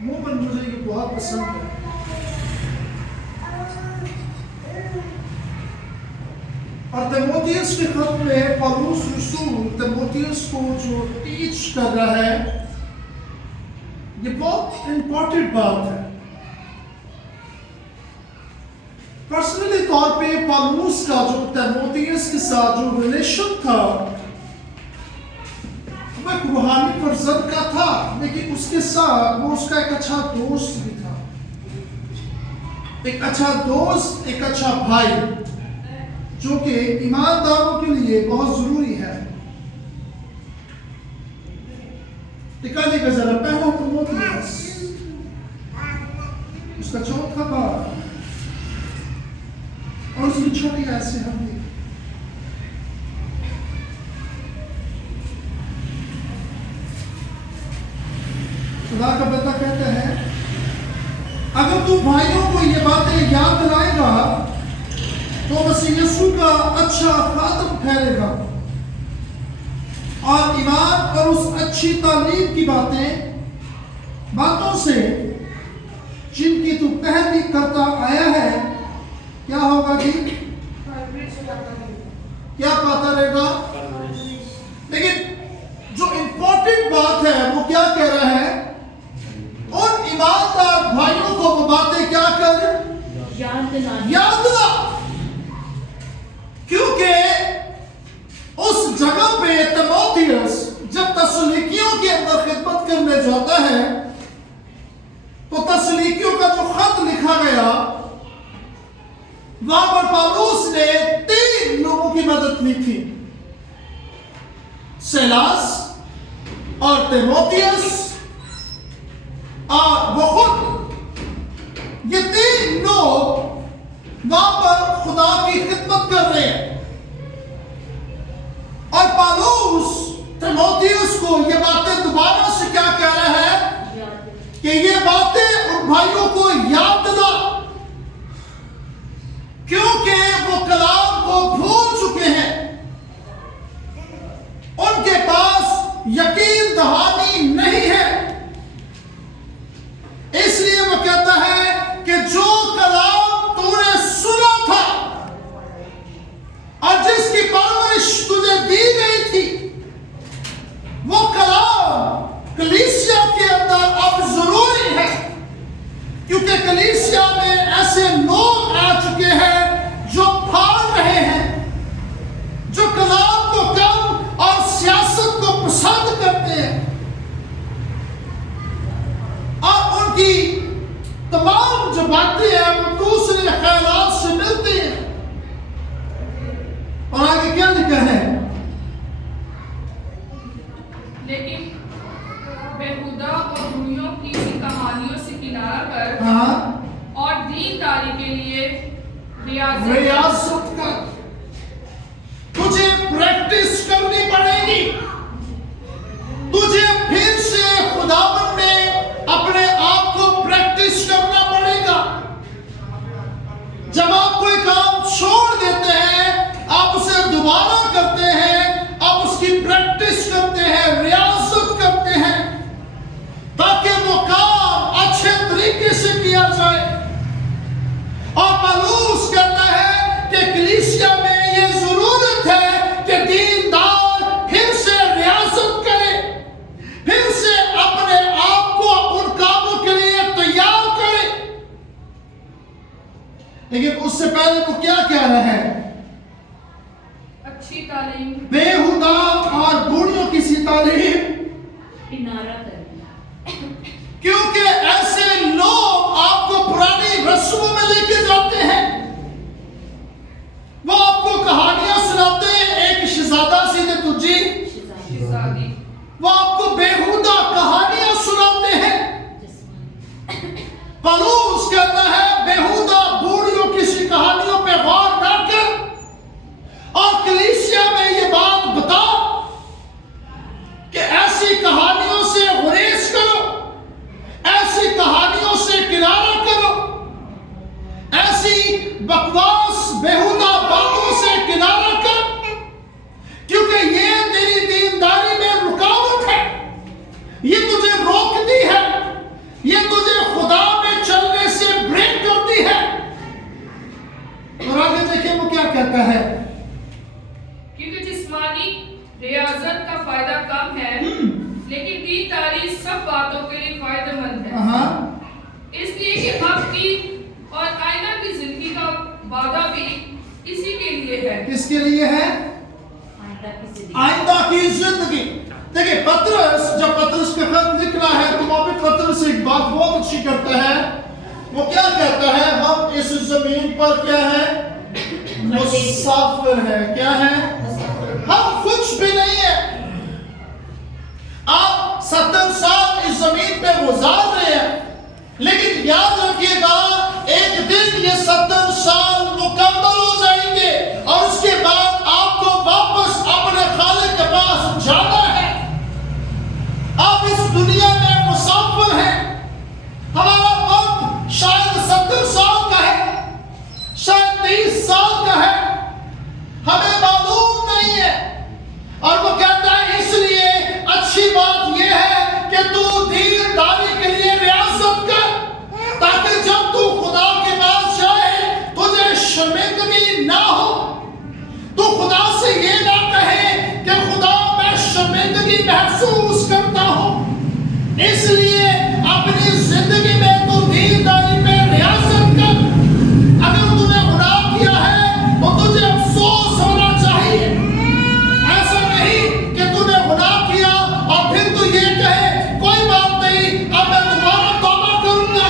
Moment मुझे ये बहुत पसंद है। और तिमोथियस के खत में पौलुस रसूल तिमोथियस को जो टीच कर रहा है, ये बहुत इंपॉर्टेंट बात है। पर्सनली तौर पे पौलुस का जो तिमोथियस के साथ जो रिलेशन था, वो एक रूहानी फर्जंद का था, लेकिन उसके साथ वो उसका एक अच्छा दोस्त भी था। एक अच्छा दोस्त, एक अच्छा भाई, जो कि ईमानदारों के लिए बहुत जरूरी है। निकालिएगा जरा पहला तिमोथियस उसका 4था बाब और उसकी छोटी ऐसे हम देखें। खुदा का बंदा कहता है, अगर तू भाइयों को ये बातें याद दिलाएगा तो मसीह यीशु का अच्छा खातम ठहरेगा और ईमान और उस अच्छी तालीम की बातों से जिनकी तू पहली करता आया है, क्या होगा जी? क्या पाता रहेगा? लेकिन जो इंपॉर्टेंट बात है वो क्या कह रहा है? उन ईमानदार भाइयों को वो बातें क्या कर? याद दिला। क्योंकि उस जगह पे तिमोथियस जब तसलीकियों के अंदर खिदमत करने जाता है, तो तसलीकियों का जो खत लिखा गया, वहां पर पौलुस ने 3 लोगों की मदद ली थी, सिलास और तिमोथियस और वो खुद। ये 3 लोग वहां पर खुदा की खिदमत कर रहे हैं और पौलुस तिमोथियस को ये बातें दोबारा से क्या कह रहा है कि ये बातें उन भाइयों को याद दिला, क्योंकि वो कलाम को भूल चुके हैं। उनके पास यकीन दहानी नहीं है। इसलिए वो कहता है कि जो कलाम तूने सुना था और जिसकी परवरिश तुझे दी गई थी, वो कलाम कलीसिया के अंदर अब जरूरी है, क्योंकि कलीसिया में ऐसे लोग आ चुके हैं जो फाड़ रहे हैं, जो कलाम को कम और सियासत को पसंद करते हैं और उनकी तमाम जो बातें हैं वो दूसरे ख्यालात से मिलती हैं। और आगे क्या लिखा है? लेकिन बेहुदा और दुनियों की कहानियों से किनारा कर और दीनदारी के लिए रियासत कर। तुझे प्रैक्टिस करनी पड़ेगी। तुझे फिर से खुदावन में अपने आप को प्रैक्टिस करना पड़ेगा। जब आप कोई काम छोड़ देते हैं, आप उसे दोबारा करते हैं, आप उसकी प्रैक्टिस करते हैं, रियासत करते हैं, ताकि वो काम अच्छे तरीके से किया जाए। और पौलुस कहता है कि कलीसिया में ये जरूरत है कि दीनदार फिर से रियासत करे, फिर से अपने आप को उन कामों के लिए तैयार करे। लेकिन उससे पहले वो क्या कह रहा है? अच्छी तालीम, बेहुदा और बूढ़ियों की सी तालीम किनारा करना, क्योंकि ऐसे लोग आपको पुरानी रस्मों में लेके जाते हैं। वो आपको कहानियां सुनाते हैं, एक शहजादा सीधे तुझी, वो आपको बेहुदा कहानियां सुनाते हैं। पौलुस कहता है बेहुदा बूढ़ियों की सी कहानियों पे गौर ना कर और कलीसिया में ये बात बता कि ऐसी कहानियों से गुरेज करो, ऐसी कहानियों से किनारा करो, ऐसी बकवास बेहुदा बातों से किनारा कर, क्योंकि ये तेरी दीनदारी में रुकावट है, ये तुझे रोकती है, ये कहता है? क्योंकि जिस्मानी रियाजत का फायदा कम है, लेकिन दीनदारी सब बातों के लिए फायदेमंद है। इसलिए कि आपकी और आइंदा की जिंदगी का वादा भी इसी के लिए है। किसके लिए है? आइंदा की जिंदगी। देखिए पतरस, जब पतरस का खत लिख रहा है तो वहां पे पतरस एक बात बहुत अच्छी करता है। वो क्या कहता है? हम इस जमीन पर क्या है? मुसाफिर है। क्या है? हम कुछ भी नहीं है। आप 70 साल इस जमीन पे गुजार रहे हैं, लेकिन याद रखिएगा एक दिन ये 70 साल मुकम्मल हो जाएंगे और उसके बाद आपको वापस अपने खालिक के पास जाना है। आप इस दुनिया में मुसाफिर हैं। हमारा वक्त शायद 70 साल का है, शायद 30 साल का है, हमें मालूम नहीं है। और वो कहता है इसलिए अच्छी बात यह है कि तू दीनदारी के लिए रियासत कर, ताकि जब तू खुदा के पास जाए तुझे शर्मिंदगी ना हो। तू खुदा से ये ना कहे कि खुदा मैं शर्मिंदगी महसूस करता हूं। इसलिए अपनी जिंदगी में तू दीनदारी में रियासत कर। अगर तूने गुनाह किया है तो तुझे अफसोस होना चाहिए। ऐसा नहीं कि तूने गुनाह किया और फिर तू ये कहे कोई बात नहीं, अब मैं दोबारा तौबा करूंगा।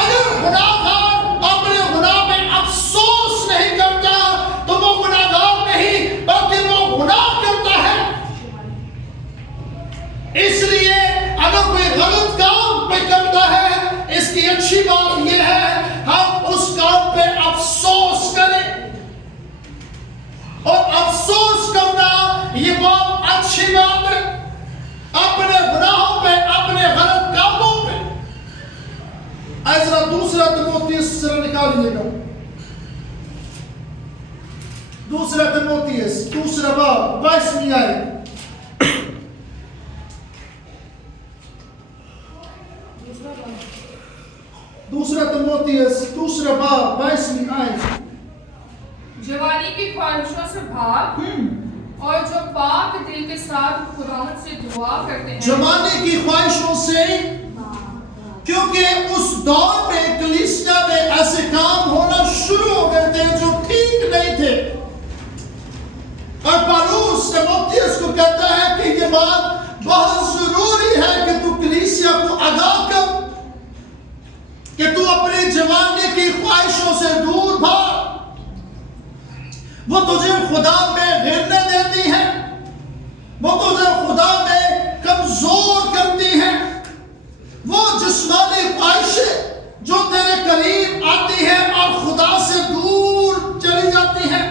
अगर गुनाहगार अपने गुनाह में अफसोस नहीं करता तो वो गुनाहगार नहीं बल्कि वो गुनाह करता है। इसलिए अगर कोई गलत काम पे करता है, इसकी अच्छी बात यह है हम उस काम पे अफसोस करें। और अफसोस करना ये बहुत अच्छी बात है। अपने गुनाहों पे, अपने गलत कामों पे। ऐसा दूसरा तिमोथेयुस से निकालिएगा। दूसरा तिमोथेयुस दूसरा बाब 22वीं आयत। दूसरा तिमोथेयुस दूसरा बाब 22वीं आयत। जवानी की ख्वाहिशों से भाग और जो पाक दिल के साथ खुदावंद से दुआ करते हैं। जवानी की ख्वाहिशों से, क्योंकि उस दौर में कलीसिया में ऐसे काम होना शुरू हो गए थे जो ठीक नहीं थे। और पौलुस तिमोथेयुस को कहता है कि ये बात बहुत जरूरी है कि तू कलीसिया को आगाह कर कि तू अपनी जवानी की ख्वाहिशों से दूर भाग। वो तुझे खुदा में गिरने देती है, वो तुझे खुदा में कमजोर करती है। वो जिस्मानी ख्वाहिशें जो तेरे करीब आती है और खुदा से दूर चली जाती है,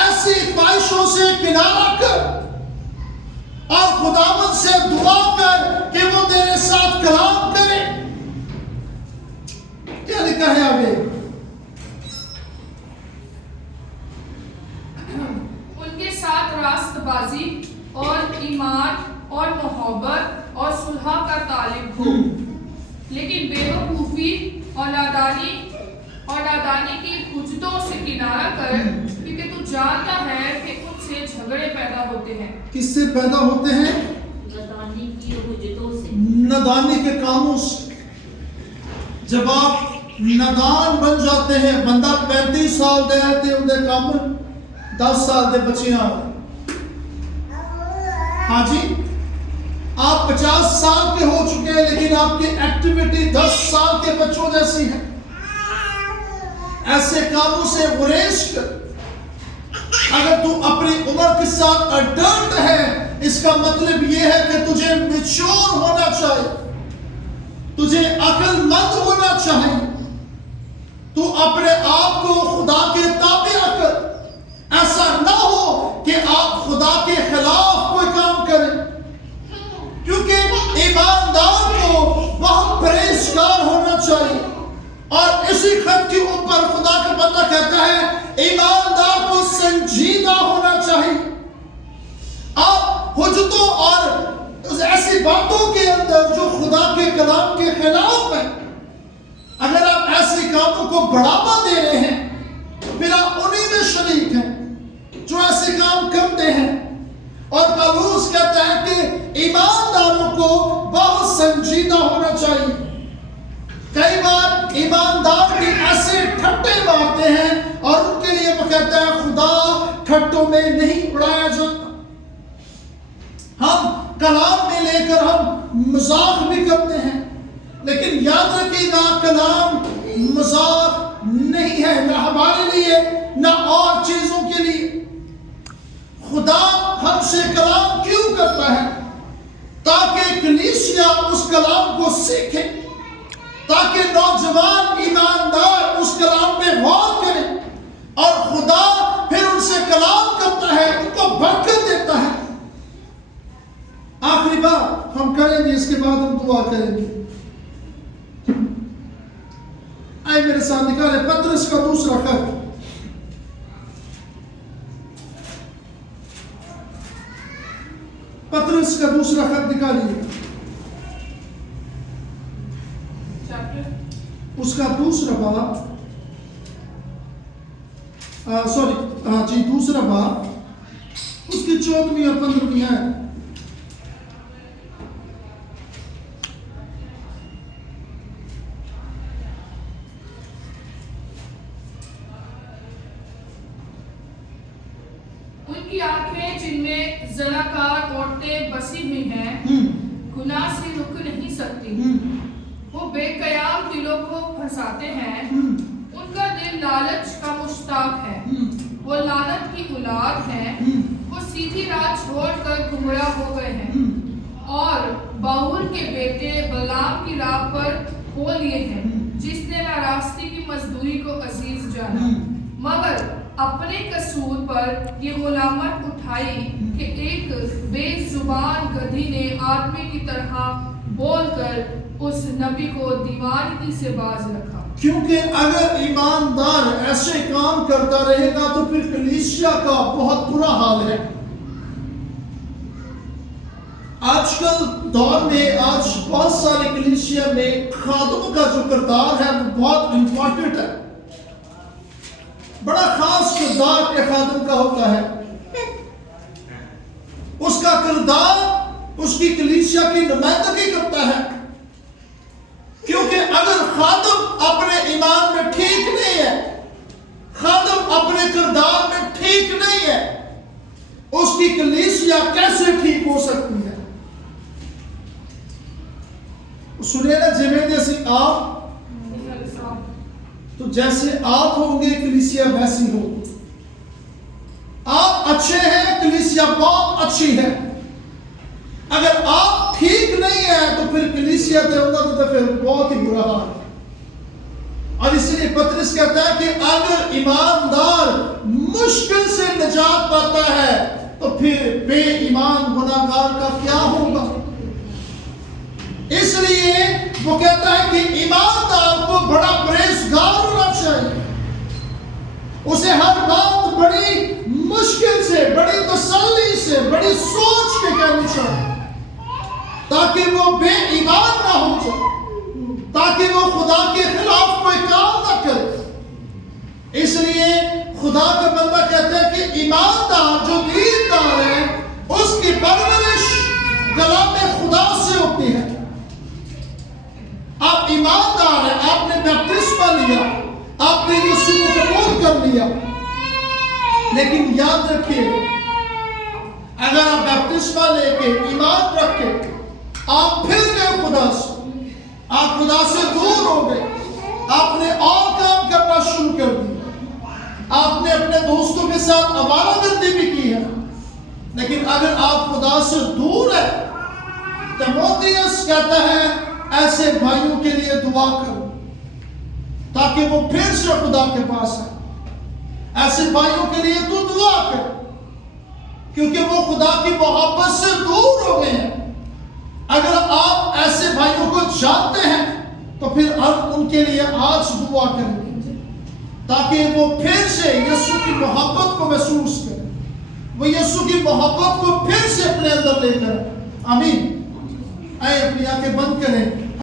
ऐसी ख्वाहिशों से किनारा कर और खुदावंद से दुआ कर कि वो तेरे साथ कलाम करे। क्या लिखा है आगे? उनके साथ रास्तबाजी और ईमान और मोहब्बत और सुलह का तालिब हो, लेकिन बेवकूफ़ी और नादानी की हुज्जतों से किनारा कर, क्योंकि तू जानता है कि उनसे झगड़े पैदा होते हैं। किससे पैदा होते हैं? नादानी की हुज्जतों से, नादानी के कामों से। जब आप नादान बन जाते हैं, बंदा 35 साल दे ते उनके काम 10 साल के बच्चियां। हाँ जी, आप 50 साल के हो चुके हैं लेकिन आपकी एक्टिविटी 10 साल के बच्चों जैसी है। ऐसे कामों से गुरेज कर। अगर तू अपनी उम्र के साथ अडल्ट है, इसका मतलब यह है कि तुझे मैच्योर होना चाहिए, तुझे अक्लमंद होना चाहिए। तू अपने आप को खुदा के ताबे कर। ऐसा ना हो कि आप खुदा के खिलाफ कोई काम करें, क्योंकि ईमानदार को बहुत परहेजगार होना चाहिए। और इसी खत के ऊपर खुदा का बंदा कहता है ईमानदार को संजीदा होना चाहिए। आप हुज्जतों और ऐसी बातों के अंदर जो खुदा के कलाम के खिलाफ है, अगर आप ऐसे कामों को बढ़ावा दे रहे हैं फिर आप उन्हीं में शरीक हैं जो ऐसे काम करते हैं। और पौलुस कहता है कि ईमानदारों को बहुत संजीदा होना चाहिए। कई बार ईमानदार भी ऐसे ठट्टे मारते हैं और उनके लिए वो कहता है खुदा ठट्टों में नहीं उड़ाया जाता। हम कलाम में लेकर हम मजाक भी करते हैं, लेकिन याद रखिएगा कलाम मजाक नहीं है, ना हमारे लिए ना और चीजों के लिए। खुदा हमसे कलाम क्यों करता है? ताकि कलीसिया उस कलाम को सीखे, ताकि नौजवान ईमानदार उस कलाम पे गौर करें और खुदा फिर उनसे कलाम करता है, उनको बरकत देता है। आखिरी बात हम करेंगे, इसके बाद हम दुआ करेंगे। आए मेरे साथ निकाले पतरस का दूसरा खत, पतरस का दूसरा खत निकालिए, उसका दूसरा बाब, दूसरा बाब, उसकी 14वीं और 15वीं आयत। उनकी आंखें जिनमें जनाकार औरतें बसी हुई हैं, गुनाह से रुक नहीं सकती। वो बेकयाम दिलों को फंसाते हैं। उनका दिल लालच का मुश्ताक है। वो लानत की औलाद है। वो सीधी राह छोड़कर गुमराह हो गए हैं और बाउल के बेटे बलाम की राह पर हो लिए हैं, जिसने नारास्ती की मजदूरी को अजीज जाना, मगर अपने कसूर पर ये गुलामत उठाई कि एक बेजुबान गधी ने आदमी की तरह बोलकर उस नबी को दीवानगी से बाज रखा। क्योंकि अगर ईमानदार ऐसे काम करता रहेगा तो फिर कलीसिया का बहुत बुरा हाल है। आजकल दौर में आज बहुत सारे कलीसिया में खादम का जो किरदार है वो बहुत इंपॉर्टेंट है। बड़ा खास किरदार के खादम का होता है। उसका किरदार उसकी कलीसिया की नुमाइंदगी करता है, क्योंकि अगर खादम अपने ईमान में ठीक नहीं है, खादम अपने किरदार में ठीक नहीं है, उसकी कलीसिया कैसे ठीक हो सकती है? सुनिए ना, जिमें जैसे आप, तो जैसे आप होंगे कलीसिया वैसी हो। आप अच्छे हैं, कलीसिया बहुत अच्छी है। अगर आप ठीक नहीं है तो फिर कलीसिया तो फिर बहुत ही बुरा हाल है। और इसलिए पतरस कहता है कि अगर ईमानदार मुश्किल से निजात पाता है तो फिर बेईमान गुनाहगार का क्या होगा? इसलिए वो कहता है कि ईमानदार को बड़ा परहेजगार होना चाहिए। उसे हर बात बड़ी मुश्किल से, बड़ी तसल्ली से, बड़ी सोच के करनी चाहिए, ताकि वो बेईमान ना हो जाए, ताकि वो खुदा के खिलाफ कोई काम ना करे। इसलिए खुदा का बंदा कहता है कि ईमानदार जो दीनदार है उसकी परवरिश कलाम खुदा से होती है। आप ईमानदार हैं, आपने बपतिस्मा लिया, आपने यीशु को कबूल कर लिया, लेकिन याद रखिए अगर आप बपतिस्मा लेके ईमान रख के आप फिर गए खुदा से, आप खुदा से दूर हो गए, आपने और काम करना शुरू कर दिया, आपने अपने दोस्तों के साथ आवारागर्दी भी की है, लेकिन अगर आप खुदा से दूर है, तीमुथियुस कहता है ऐसे भाइयों के लिए दुआ करो ताकि वो फिर से खुदा के पास आए। ऐसे भाइयों के लिए तू दुआ कर, क्योंकि वो खुदा की मोहब्बत से दूर हो गए हैं। अगर आप ऐसे भाइयों को जानते हैं तो फिर हम उनके लिए आज दुआ करेंगे ताकि वो फिर से यीशु की मोहब्बत को महसूस करें, वो यीशु की मोहब्बत को फिर से अपने अंदर लेकर। आमीन। आए अपनी आंखें बंद